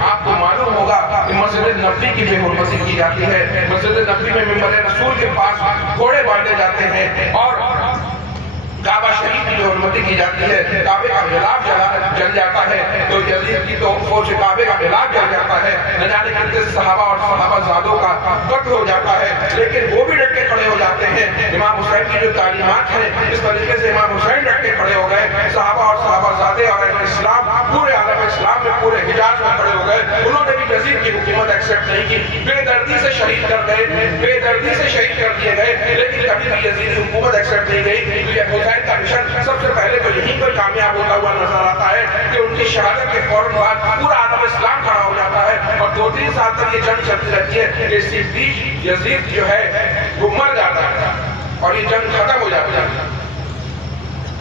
آپ کو معلوم ہوگا کہ مسجد نبوی کی بے حرمتی کی جاتی ہے. مسجد نبوی میں ممبر رسول کے پاس گھوڑے باندھے جاتے ہیں اور کعبہ شریف کی جو حرمتی کی جاتی ہے, کعبے کا غلاف جل جاتا ہے, تو یزید کی توفوں سے کعبے کا غلاف جل جاتا ہے, نہ جانے کتنے صحابہ اور صحابہ زادوں کا قتل ہو جاتا ہے, لیکن وہ بھی ڈٹ کے کھڑے ہو جاتے ہیں. امام حسین کی جو تعلیمات ہیں اس طریقے سے امام حسین ڈٹ کے کھڑے ہو گئے, صحابہ اور صحابہ زادے اور اہل اسلام پورے عالم اسلام میں پورے حجاز میں کھڑے ہو گئے. انہوں نے بھی یزید کی حکومت ایکسپٹ نہیں کی, بے دردی سے شہید کر گئے, بے دردی سے شہید کر دیے گئے, لیکن کبھی بھی یزید کی حکومت ایکسپٹ نہیں گئی. تو یہ حسین کا مشن سب سے پہلے تو یہیں پر کامیاب ہوتا ہوا نظر آتا ہے کہ ان کی شہادت کے فوراً بعد پورا عالم اسلام کھڑا ہو جاتا ہے اور 2-3 سال تک یہ جنگ چلتی رہتی ہے کہ اس کے بیچ یزید جو ہے وہ مر جاتا ہے اور یہ جنگ ختم ہو جاتی ہے.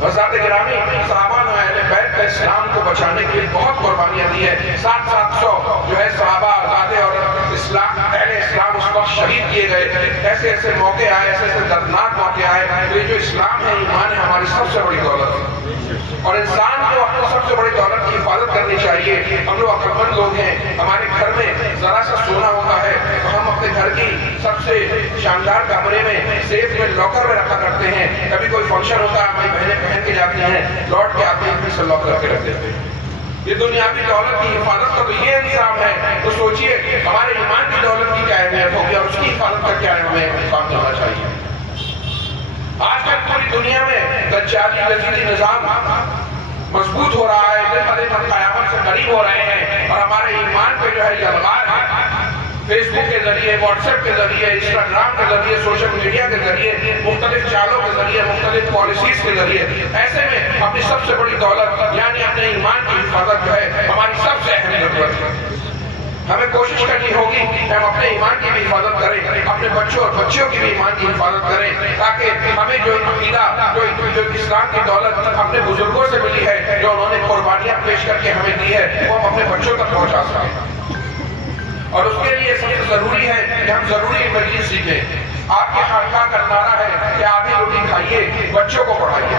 حضرات گرامی, صحابہ نے اہل بیت کا اسلام کو بچانے کے لیے بہت قربانیاں دی ہیں. 700 جو ہے صحابہ زادے اور اہل اسلام اس وقت شہید کیے گئے. ایسے ایسے موقع آئے, ایسے ایسے دردناک موقع آئے. تو یہ جو اسلام ہے, ایمان ہے, ہماری سب سے بڑی دولت ہے اور انسان کو اپنی سب سے بڑی دولت کی حفاظت کرنی چاہیے. ہم لوگ عقل مند لوگ ہیں, ہمارے گھر میں ذرا سا سونا ہوتا ہے تو ہم اپنے گھر کی سب سے شاندار کمرے میں سیف میں لاکر میں رکھا کرتے ہیں. کبھی کوئی فنکشن ہوتا ہے, ہماری بہنیں پہن کے جاتی ہیں, لوٹ کے آتے ہیں پھر سے لاک کر کے رکھ دیتے ہیں. یہ دنیاوی دولت کی حفاظت کا تو یہ انتظام ہے. تو سوچئے ہمارے ایمان کی دولت کی کیا اہمیت ہوگی اور اس کی حفاظت کا کیا ہمیں کام کرنا چاہیے. آج کل پوری دنیا میں دجالی یزیدی نظام مضبوط ہو رہا ہے, دن بدن ہم قیامت سے قریب ہو رہے ہیں اور ہمارے ایمان پہ جو ہے یہ الغار ہے. فیس بک کے ذریعے, واٹس ایپ کے ذریعے, انسٹاگرام کے ذریعے, سوشل میڈیا کے ذریعے, مختلف چالوں کے ذریعے, مختلف پالیسیز کے ذریعے, ایسے میں اپنی سب سے بڑی دولت یعنی اپنے ایمان کی حفاظت جو ہے ہماری سب سے اہم ضرورت ہے. ہمیں کوشش کرنی ہوگی کہ ہم اپنے ایمان کی بھی حفاظت کریں, اپنے بچوں اور بچیوں کی بھی ایمان کی حفاظت کریں, تاکہ ہمیں جو عقیدہ جو اسلام کی دولت اپنے بزرگوں سے ملی ہے, جو انہوں نے قربانیاں پیش کر کے ہمیں دی ہے, وہ ہم اپنے بچوں تک پہنچا سکیں. اور اس کے لیے سب سے ضروری ہے کہ ہم ضروری علم دین سیکھیں. آپ کے خانقاہ کا نعرہ ہے کہ آدھی روٹی کھائیے, بچوں کو پڑھائیے.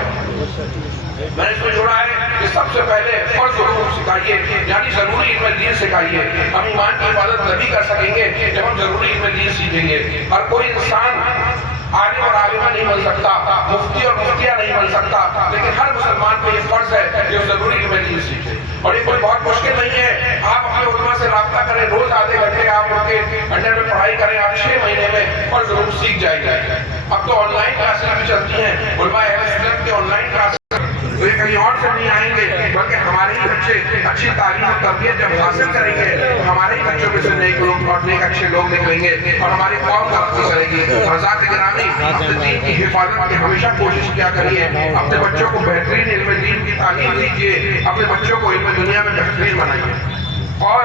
میں نے اس میں جوڑا ہے کہ سب سے پہلے فرض علوم سکھائیے, یعنی ضروری علم دین سکھائیے. ہم ایمان کی حفاظت تبھی کر سکیں گے جب ہم ضروری علم دین سیکھیں گے. ہر کوئی انسان عالم اور عالمہ نہیں بن سکتا, مفتی اور مفتیہ نہیں بن سکتا, لیکن ہر مسلمان کو یہ فرض ہے کہ وہ ضروری علم دین سیکھے. اور یہ کوئی بہت مشکل نہیں ہے. آپ اپنے علماء سے رابطہ کریں, روز آدھے گھنٹے آپ ان کے انڈر میں پڑھائی کریں, آپ 6 مہینے میں فرض علوم سیکھ جائیں گے. اب تو آن لائن کلاسز بھی چلتی ہیں, علماء اہل سنت کے آن لائن کلاسز, تو یہ کہیں اور سے نہیں آئیں گے, بلکہ ہمارے ہی بچے اچھی تعلیم اور تربیت جب حاصل کریں گے تو ہمارے ہی بچوں میں سے نیک لوگ اور نیک اچھے لوگ نکلیں گے اور ہماری قوم ترقی کرے گی. حضرات گرامی, اپنے دین کی حفاظت کی ہمیشہ کوشش کیا کریے. اپنے بچوں کو بہترین علم دین کی تعلیم دیجیے, اپنے بچوں کو علم دنیا میں بہترین بنائیے. اور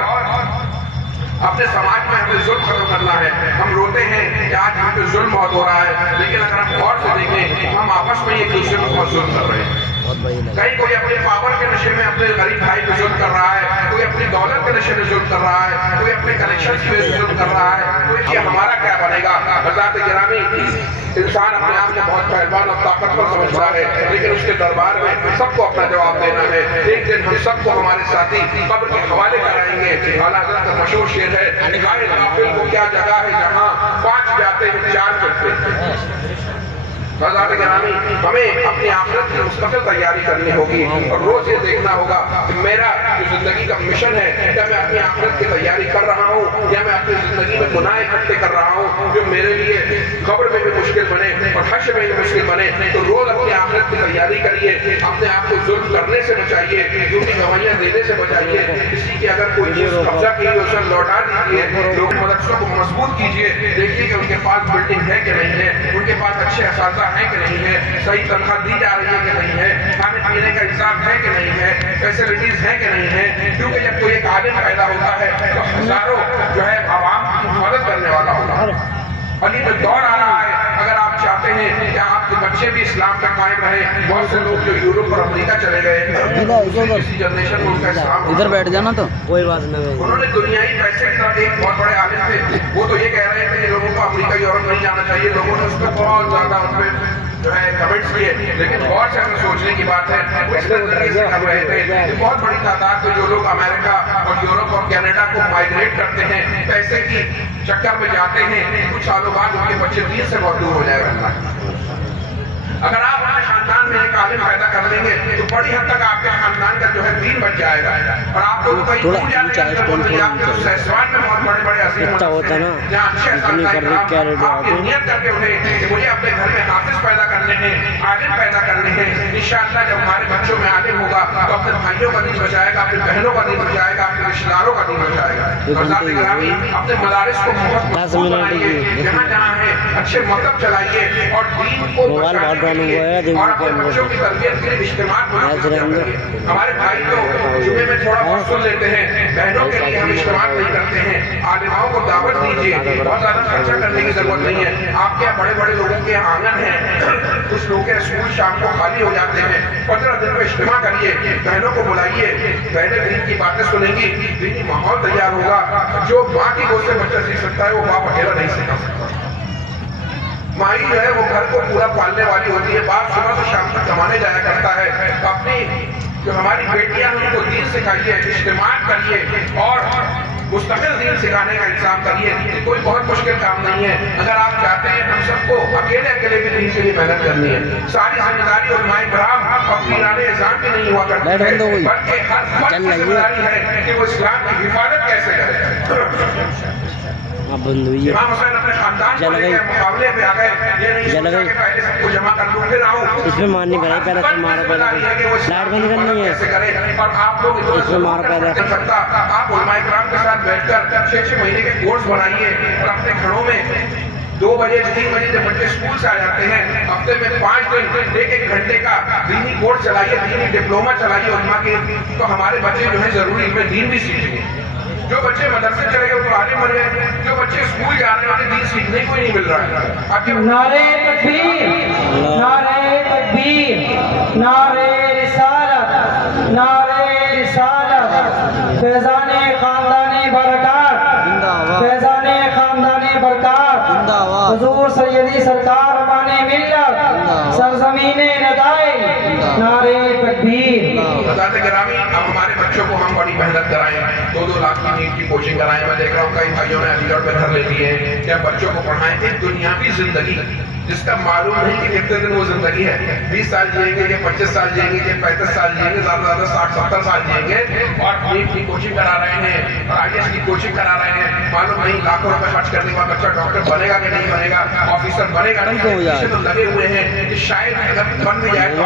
اپنے سماج میں ہمیں ظلم ختم کرنا ہے. ہم روتے ہیں کہ آج ہم پہ ظلم بہت ہو رہا ہے, لیکن اگر ہم غور سے دیکھیں ہم آپس میں ایک دوسرے کو بہت ظلم کر رہے ہیں. کہیں کوئی اپنے پاور کے نشے میں اپنے غریب بھائی پہ ظلم کر رہا ہے, کوئی اپنی دولت کے نشے میں ظلم کر رہا ہے, کوئی اپنے کنیکشن کی وجہ سے ظلم کر رہا ہے. کوئی کہ ہمارا کیا بنے گا. حضرات گرامی, انسان اپنے آپ میں بہت پہلوان اور طاقتور سمجھتا ہے, لیکن اس کے دربار میں سب کو اپنا جواب دینا ہے. ایک دن ہم سب کو ہمارے ساتھی قبر کے حوالے کرائیں گے. اعلیٰ حضرت کا مشہور شعر ہے, نگاہ غافل کو کیا جگہ ہے جہاں 5 جاتے ہیں 4 کرتے ہیں. حضرات گرامی, ہمیں اپنی آخرت کی مستقل تیاری کرنی ہوگی اور روز یہ دیکھنا ہوگا کہ میرا جو زندگی کا مشن ہے, کیا میں اپنی آخرت کی تیاری کر رہا ہوں یا میں اپنی زندگی میں گناہ اکٹھے کر رہا ہوں جو میرے لیے قبر میں بھی مشکل بنے اور حشر میں بھی مشکل بنے. تو روز اپنی آخرت کی تیاری کریے, اپنے آپ کو ظلم کرنے سے بچائیے, جھوٹی گواہیاں دینے سے بچائیے. کسی کی اگر کوئی چیز قبضہ کی ہے اسے لوٹا دیجیے. لوگ مدرسوں کو مضبوط کیجیے, دیکھیے کہ ان کے پاس بلڈنگ ہے کہ نہیں ہے, ان کے پاس اچھے اساتذہ ہے کہ نہیں ہے, صحیح تنخواہ دی جا رہی ہے کہ نہیں ہے, کھانے پینے کا انتظام ہے کہ نہیں ہے, فیسلٹیز ہے کہ نہیں ہے. کیونکہ جب کوئی ایک عالم پیدا ہوتا ہے تو ہزاروں جو ہے عوام کی مدد کرنے والا ہوتا ہے. ابھی تو دور آ رہا ہے, اگر آپ چاہتے ہیں کہ آپ کے بچے بھی اسلام کا قائم رہے. بہت سے لوگ جو یورپ اور امریکہ چلے گئے کسی جنریشن میں ان کا اسلام ادھر بیٹھ جانا تو کوئی بات نہیں. انہوں نے دنیائی پیسے کے ساتھ ایک بہت بڑے عالم تھے, وہ تو یہ کہہ رہے تھے کہ لوگوں کو امریکہ یورپ نہیں جانا چاہیے. لوگوں نے اس پہ بہت زیادہ اس پہ جو ہے کمنٹس کیے, لیکن بہت سے ہمیں سوچنے کی بات ہے. وہ اس طریقے سے کر رہے تھے کہ بہت بڑی تعداد میں جو لوگ امریکہ اور یورپ اور کینیڈا کو مائگریٹ کرتے ہیں، پیسے کی چکر میں جاتے ہیں، کچھ سالوں بعد ان کے بچے دین سے بہت دور ہو جائے گا۔ اگر آپ اپنے خاندان میں ایک عالم پیدا کر لیں گے تو بڑی حد تک آپ کے خاندان کا جو ہے دین بچ جائے گا، اور آپ لوگ کہیں دور جانے کی ضرورت نہیں۔ آپ کے سہسوان میں بہت بڑے بڑے عظیم ہوتا نا جہاں اچھے اساتذہ آپ کی نیت کر کے انہیں کہ مجھے اپنے گھر میں حافظ پیدا کرنے ہیں، عالم پیدا کرنے ہیں، انشاءاللہ جب ہمارے بچوں میں عالم ہوگا تو اپنے بھائیوں کا دین بچائے گا، اپنے بہنوں کا دین بچائے گا، اپنے رشتہ داروں کا دین بچائے گا۔ حضرات گرامی، اپنے مدارس کو بہت مضبوط بنائیے، جہاں جہاں ہے اچھے مکتب چلائیے اور دین کو بچانے کے لیے اور اپنے بچوں کی تربیت کے لیے اجتماع کریے۔ ہمارے بھائی تو جمعے میں تھوڑا بہت سن لیتے ہیں، بہنوں کے لیے ہم اجتماع نہیں کرتے ہیں، عالماؤں کو دعوت دیجیے، بہت زیادہ خرچہ کرنے کی ضرورت نہیں ہے۔ آپ کے بڑے بڑے لوگوں کے آنگن ہیں، کچھ لوگوں کے اسکول شام کو خالی ہو جاتے ہیں، 15 دن میں اجتماع کریے، بہنوں کو بلائیے، بہنیں دین کی باتیں سنیں گی، دینی ماحول تیار ہوگا۔ جو ماں کی گود سے بچہ سیکھ سکتا ہے وہ باپ اکیلا نہیں سکھا سکتا۔ مائی جو ہے وہ گھر کو پورا پالنے والی ہوتی ہے، باپ صبح سے شام تک کمانے جایا کرتا ہے۔ اپنی جو ہماری بیٹیاں ہیں ان کو دین سکھائیے، اجتماع کریے اور مستقل دین سکھانے کا انتظام کریے۔ کوئی بہت مشکل کام نہیں ہے۔ اگر آپ چاہتے ہیں ہم سب کو اکیلے بھی دین کے لیے محنت کرنی ہے، ساری ذمہ داری علماء کرام اور پیران اعظام کی نہیں ہوا کرتی ہے، بلکہ ہر فرد کی ذمہ داری ہے کہ وہ اسلام کی حفاظت کیسے کرے۔ امام حسین اپنے خاندان کو لے کے مقابلے پہ آ گئے، یہ نہیں سوچا کہ پہلے سب کو جمع کر لوں پھر آؤں۔ اس میں مارنی پڑے، پہلے سے مارا پہلے لائٹ بند کرنی ہے، اور آپ لوگ اس میں مارا پہلے کر سکتا، آپ علماء کرام کے ساتھ بیٹھ کر 6 مہینے کے کورس بنائیے اور اپنے گھروں میں 2 بجے 3 بجے جب بچے اسکول سے آ جاتے ہیں، ہفتے میں 5 دن 1 گھنٹے کا دینی کورس چلائیے، دینی ڈپلوما چلائیے علماء کے، تو ہمارے بچے جو ہے ضروری ان میں دین بھی سیکھیں گے۔ جو بچے مدرسے چلے گئے وہ عالم بن گئے، جو بچے اسکول جا رہے ہیں انہیں دین سیکھنے کو ہی نہیں مل رہا ہے۔ نعرہ تکبیر، نعرہ تکبیر، نعرہ رسالت، نعرہ رسالت، فیضان خاندانی برکات، فیضان خاندانی برکات، حضور سیدی سرکار امان ملت، سرزمین ندائے، نعرہ تکبیر۔ حضرات گرامی، اب ہمارے بچوں کو ہم بڑی محنت کرائیں، 2 لاکھ کی نیٹ کی کوچنگ کرائیں۔ میں دیکھ رہا ہوں کئی بھائیوں نے علی گڑھ میں گھر لے لیے ہیں کہ بچوں کو پڑھائیں۔ ایک دنیاوی زندگی جس کا معلوم نہیں کہ کتنے دن وہ زندگی ہے، 20 سال جئیں گے کہ 25 سال جئیں گے کہ 35 سال جئیں گے، زیادہ زیادہ 60-70 سال جئیں گے، اور نیٹ کی کوچنگ کرا رہے ہیں اور IAS کی کوچنگ کرا رہے ہیں۔ معلوم نہیں لاکھوں روپے خرچ کرنے کے بعد بچہ ڈاکٹر بنے گا کہ نہیں بنے گا، آفیسر بنے گا نہیں، پیچھے تو لگے ہوئے ہیں کہ شاید اگر بن بھی جائے تو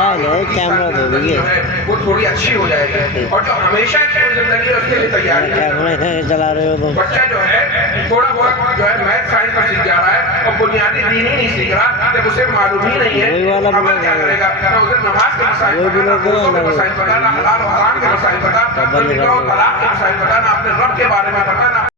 زندگی جو ہے وہ تھوڑی اچھی ہو جائے گی، اور جو ہمیشہ کی زندگی ہے اس کے لیے تیاری چلا رہے ہو۔ بچہ جو ہے تھوڑا بہت جو ہے میتھ سائنس پر سیکھ جا رہا ہے اور بنیادی دین ہی نہیں سیکھ رہا، جب اسے معلوم ہی نہیں ہے عمل کیا کرے گا، نہ اسے نماز کے مسائل پتا، نہ روزوں کے مسائل پتا، نہ حلال و حرام کے مسائل پتا، نہ نکاح و طلاق کے مسائل پتا، نہ اپنے رب کے بارے میں پتا، نہ